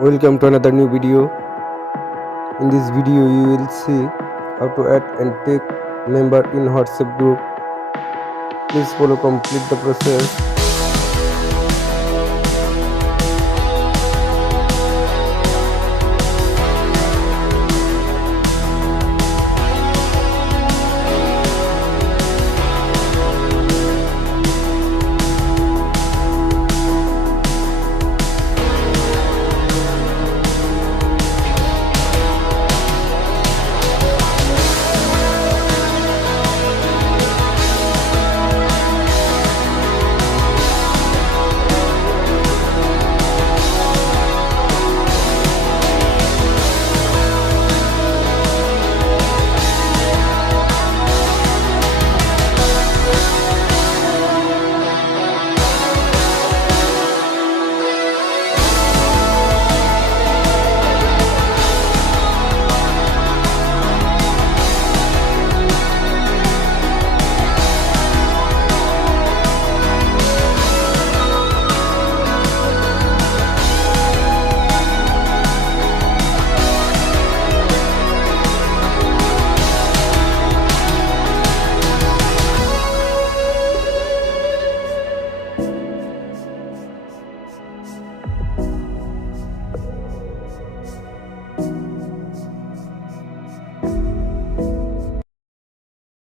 Welcome to another new video. In this video you will see how to add and take member in WhatsApp group. Please follow complete the process.